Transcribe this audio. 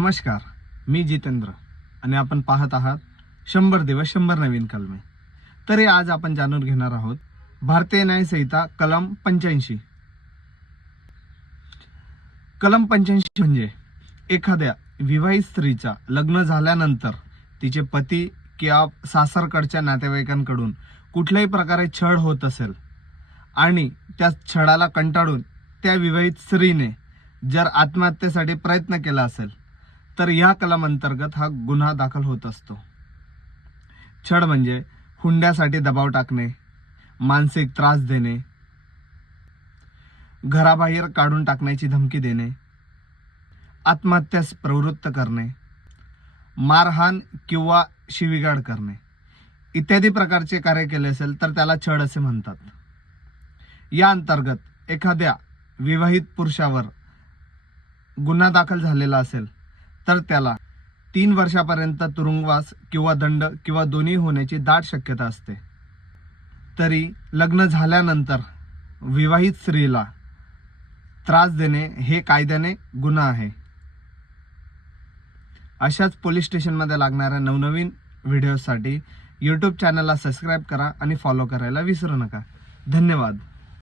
नमस्कार, मी जितेंद्र आणि आपण पाहत आहात 100 दिवस 100 नवीन कलमे। तरी आज आपण जाणून घेणार आहोत भारतीय न्याय संहिता कलम 85। कलम 85 म्हणजे एखाद्या विवाहित स्त्रीचा लग्न झाल्यानंतर तिचे पती किंवा सासरकडच्या नातेवाईकांकडून कुठल्याही प्रकारे छळ होत असेल आणि त्या छळाला कंटाळून त्या विवाहित स्त्रीने जर आत्महत्येसाठी प्रयत्न केला असेल तर या कलम अंतर्गत हा गुन्हा दाखल होत असतो। छळ म्हणजे हुंड्यासाठी दबाव टाकणे, मानसिक त्रास देणे, घराबाहेर काढून टाकण्याची धमकी देणे, आत्महत्यास प्रवृत्त करणे, मारहाण किंवा शिवीगाळ करणे इत्यादी प्रकारचे कार्य केले असेल तर त्याला छळ असे म्हणतात। या अंतर्गत एखाद्या विवाहित पुरुषावर गुन्हा दाखल झालेला असेल तर त्याला 3 वर्षापर्यंत तुरुंगवास किंवा दंड किंवा दोन्ही होण्याची दाट शक्यता असते। तरी लग्न झाल्यानंतर विवाहित स्त्रीला त्रास देणे हे कायद्याने गुन्हा आहे। अशाच पोलीस स्टेशनमध्ये लागणाऱ्या नवनवीन व्हिडिओसाठी YouTube चॅनलला सबस्क्राइब करा आणि फॉलो करायला विसरू नका। धन्यवाद।